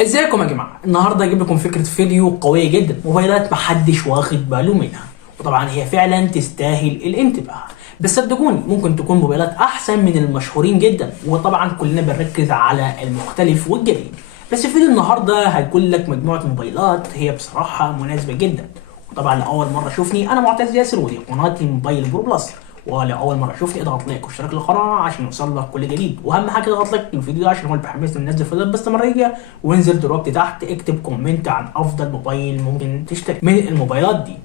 ازيكم يا جماعه؟ النهارده هجيب لكم فكره فيديو قويه جدا، موبايلات محدش واخد باله منها، وطبعا هي فعلا تستاهل الانتباه. بس صدقوني ممكن تكون موبايلات احسن من المشهورين جدا، وطبعا كلنا بنركز على المختلف والجديد. بس فيديو النهارده هيكون لك مجموعه موبايلات هي بصراحه مناسبه جدا. وطبعا لاول مره شوفني انا معتز ياسر، ودي قناتي موبايل برو بلس. ولأول مرة تشوفني اضغط لايك واشتراك للقناة عشان يوصل لك كل جديد، وأهم حاجة اضغط لايك للفيديو ده عشان هو اللي بيحمسني ننزل فيديوهات باستمرارية. وانزل دلوقتي تحت اكتب كومنت عن أفضل موبايل ممكن تشتري من الموبايلات دي.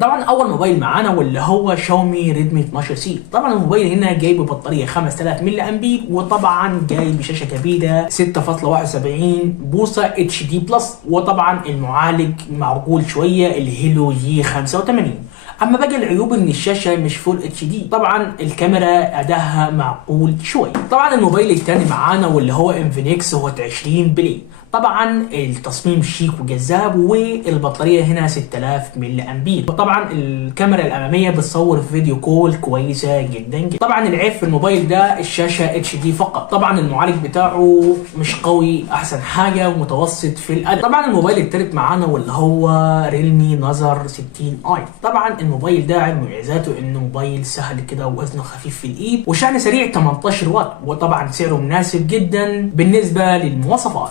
طبعا اول موبايل معانا واللي هو شاومي ريدمي 12 سي. طبعا الموبايل هنا جاي ببطاريه 5000 ملي امبير، وطبعا جاي بشاشه كبيره 6.71 بوصه اتش دي بلس، وطبعا المعالج معقول شويه الهيلو جي 85. اما باقي العيوب ان الشاشه مش فول اتش دي، طبعا الكاميرا اداها معقول شويه. طبعا الموبايل الثاني معانا واللي هو انفينكس هوت 20 بلي. طبعا التصميم شيك وجذاب، والبطاريه هنا 6000 ملي امبير، وطبعا الكاميرا الاماميه بتصور فيديو كول كويسه جدا جدا. طبعا العيب في الموبايل ده الشاشه اتش دي فقط. طبعا المعالج بتاعه مش قوي احسن حاجه، ومتوسط في الاداء. طبعا الموبايل الثالث معانا واللي هو ريلمي نظر 60 اي. طبعا الموبايل ده مميزاته انه موبايل سهل كده ووزنه خفيف في الايد، وشحن سريع 18 واط، وطبعا سعره مناسب جدا بالنسبه للمواصفات.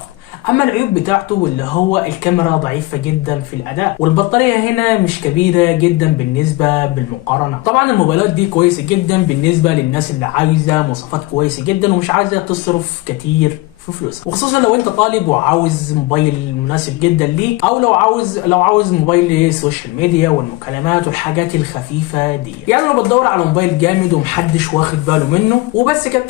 اما العيوب بتاعته واللي هو الكاميرا ضعيفه جدا في الاداء، والبطاريه هنا مش كبيره جدا بالنسبه بالمقارنه. طبعا الموبايلات دي كويسه جدا بالنسبه للناس اللي عايزه مواصفات كويسه جدا ومش عايزه تصرف كتير في فلوسها، وخصوصا لو انت طالب وعاوز موبايل مناسب جدا ليك، او لو عاوز موبايل للسوشيال ميديا والمكالمات والحاجات الخفيفه دي. يعني لو بتدور على موبايل جامد ومحدش واخد باله منه وبس كده.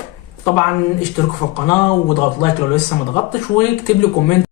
طبعا اشتركوا في القناه واضغط لايك لو لسه ما ضغطتش، واكتب لي كومنت